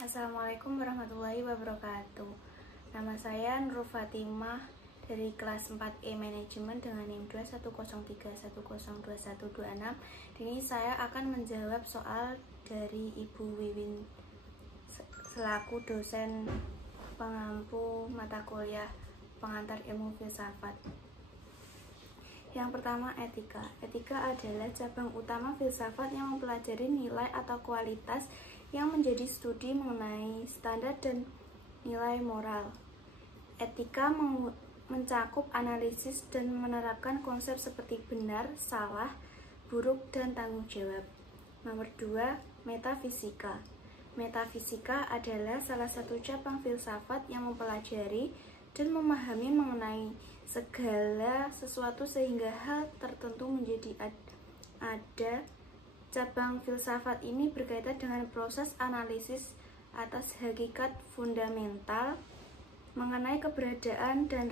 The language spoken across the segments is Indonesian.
Assalamualaikum warahmatullahi wabarakatuh. Nama saya Nurul Fatimah dari kelas 4E Manajemen dengan NIM 21031022126. Ini saya akan menjawab soal dari Ibu Wiwin selaku dosen pengampu mata kuliah pengantar ilmu filsafat. Yang pertama, etika. Etika adalah cabang utama filsafat yang mempelajari nilai atau kualitas yang menjadi studi mengenai standar dan nilai moral. Etika mencakup analisis dan menerapkan konsep seperti benar, salah, buruk, dan tanggung jawab. Nomor 2, metafisika. Metafisika adalah salah satu cabang filsafat yang mempelajari dan memahami mengenai segala sesuatu sehingga hal tertentu menjadi ada. Cabang filsafat ini berkaitan dengan proses analisis atas hakikat fundamental mengenai keberadaan dan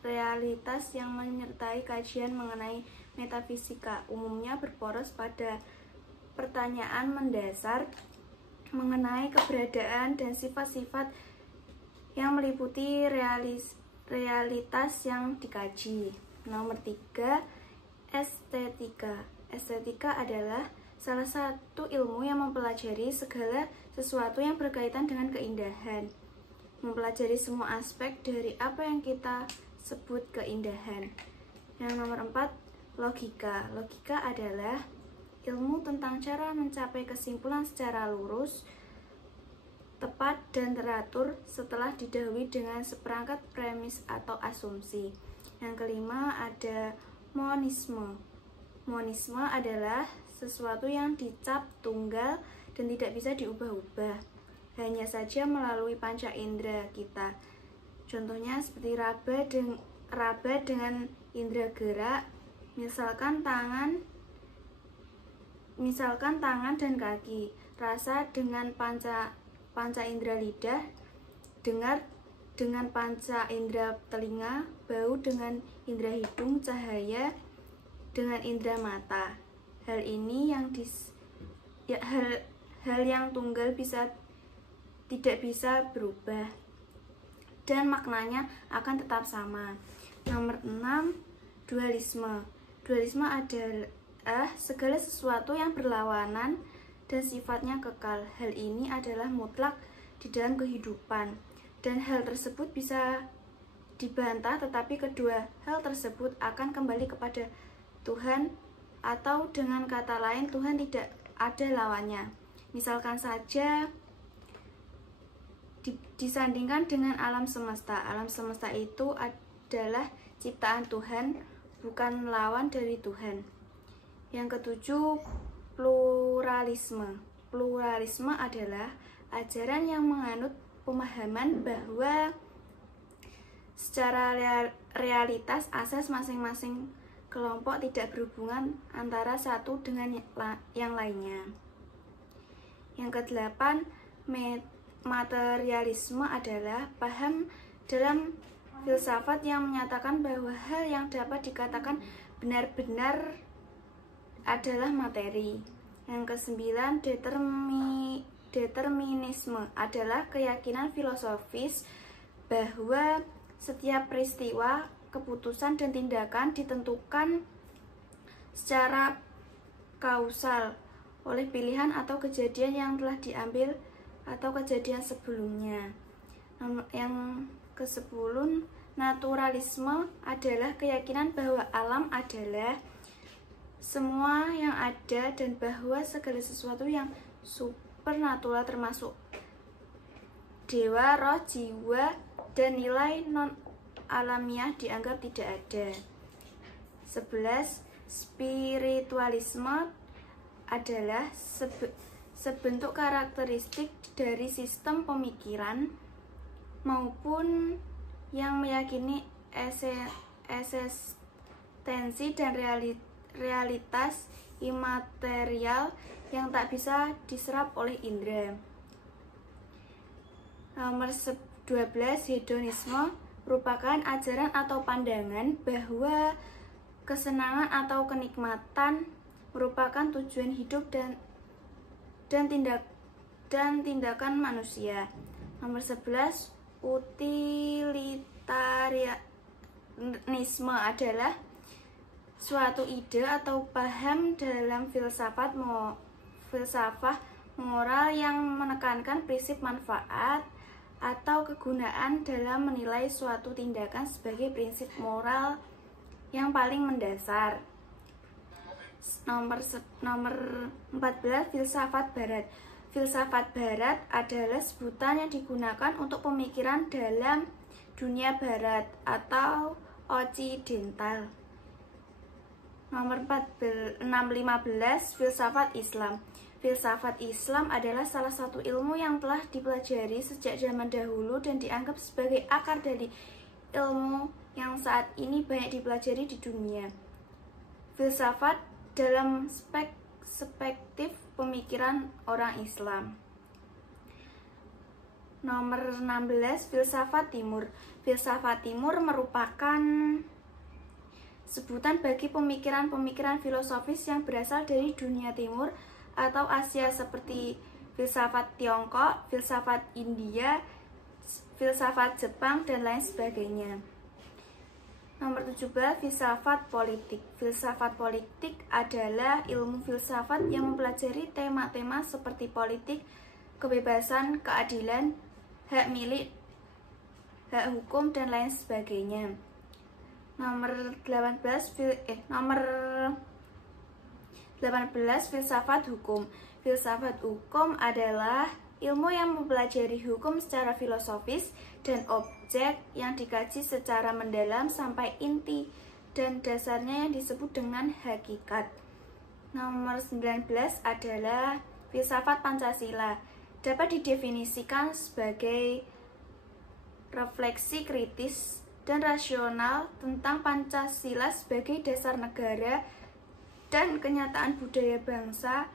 realitas yang menyertai kajian mengenai metafisika. Umumnya berporos pada pertanyaan mendasar mengenai keberadaan dan sifat-sifat yang meliputi realitas yang dikaji. Nomor 3, estetika. Estetika adalah salah satu ilmu yang mempelajari segala sesuatu yang berkaitan dengan keindahan. Mempelajari semua aspek dari apa yang kita sebut keindahan. Yang nomor 4, logika. Logika adalah ilmu tentang cara mencapai kesimpulan secara lurus, tepat, dan teratur setelah didahului dengan seperangkat premis atau asumsi. Yang kelima ada monisme. Monisme adalah sesuatu yang dicap tunggal dan tidak bisa diubah-ubah, hanya saja melalui panca indera kita. Contohnya seperti raba dengan indera gerak, misalkan tangan dan kaki, rasa dengan panca indera lidah, dengar dengan panca indera telinga, bau dengan indera hidung, cahaya dengan indera mata. Hal ini hal yang tunggal tidak bisa berubah dan maknanya akan tetap sama. Nomor 6, dualisme. Dualisme adalah segala sesuatu yang berlawanan dan sifatnya kekal. Hal ini adalah mutlak di dalam kehidupan dan hal tersebut bisa dibantah, tetapi kedua hal tersebut akan kembali kepada Tuhan, atau dengan kata lain Tuhan tidak ada lawannya. Misalkan saja disandingkan dengan alam semesta. Alam semesta itu adalah ciptaan Tuhan, bukan lawan dari Tuhan. Yang ketujuh, pluralisme. Pluralisme adalah ajaran yang menganut pemahaman bahwa secara realitas asas masing-masing kelompok tidak berhubungan antara satu dengan yang lainnya. Yang kedelapan, materialisme adalah paham dalam filsafat yang menyatakan bahwa hal yang dapat dikatakan benar-benar adalah materi. Yang kesembilan, determinisme adalah keyakinan filosofis bahwa setiap peristiwa, keputusan, dan tindakan ditentukan secara kausal oleh pilihan atau kejadian yang telah diambil atau kejadian sebelumnya. Yang ke-10, naturalisme adalah keyakinan bahwa alam adalah semua yang ada dan bahwa segala sesuatu yang supernatural termasuk dewa, roh, jiwa, dan nilai non-alamiah dianggap tidak ada. 11, spiritualisme adalah sebentuk karakteristik dari sistem pemikiran maupun yang meyakini eksistensi dan realitas imaterial yang tak bisa diserap oleh indera. Nomor 12, hedonisme merupakan ajaran atau pandangan bahwa kesenangan atau kenikmatan merupakan tujuan hidup dan dan tindakan manusia. Nomor 11, utilitarianisme adalah suatu ide atau paham dalam filsafah moral yang menekankan prinsip manfaat atau kegunaan dalam menilai suatu tindakan sebagai prinsip moral yang paling mendasar. Nomor 14, filsafat barat. Filsafat barat adalah sebutan yang digunakan untuk pemikiran dalam dunia barat atau Occidental. Nomor 15, filsafat Islam. Filsafat Islam adalah salah satu ilmu yang telah dipelajari sejak zaman dahulu dan dianggap sebagai akar dari ilmu yang saat ini banyak dipelajari di dunia. Filsafat dalam perspektif pemikiran orang Islam. Nomor 16, filsafat Timur. Filsafat Timur merupakan sebutan bagi pemikiran-pemikiran filosofis yang berasal dari dunia timur atau Asia seperti filsafat Tiongkok, filsafat India, filsafat Jepang, dan lain sebagainya. Nomor 17, filsafat politik. Filsafat politik adalah ilmu filsafat yang mempelajari tema-tema seperti politik, kebebasan, keadilan, hak milik, hak hukum, dan lain sebagainya. Nomor 18, filsafat hukum. Filsafat hukum adalah ilmu yang mempelajari hukum secara filosofis dan objek yang dikaji secara mendalam sampai inti dan dasarnya yang disebut dengan hakikat. Nomor 19 adalah filsafat Pancasila. Dapat didefinisikan sebagai refleksi kritis dan rasional tentang Pancasila sebagai dasar negara dan kenyataan budaya bangsa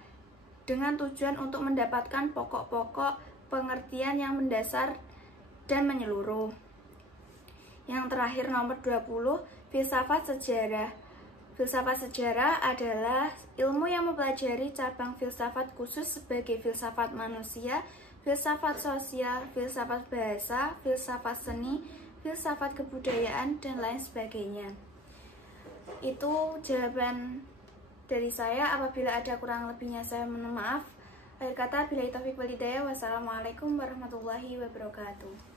dengan tujuan untuk mendapatkan pokok-pokok pengertian yang mendasar dan menyeluruh. Yang terakhir, nomor 20, filsafat sejarah. Filsafat sejarah adalah ilmu yang mempelajari cabang filsafat khusus sebagai filsafat manusia, filsafat sosial, filsafat bahasa, filsafat seni, filsafat kebudayaan, dan lain sebagainya. Itu jawaban dari saya. Apabila ada kurang lebihnya saya mohon maaf. Akhir kata, billahi taufiq wal hidayah. Wassalamualaikum warahmatullahi wabarakatuh.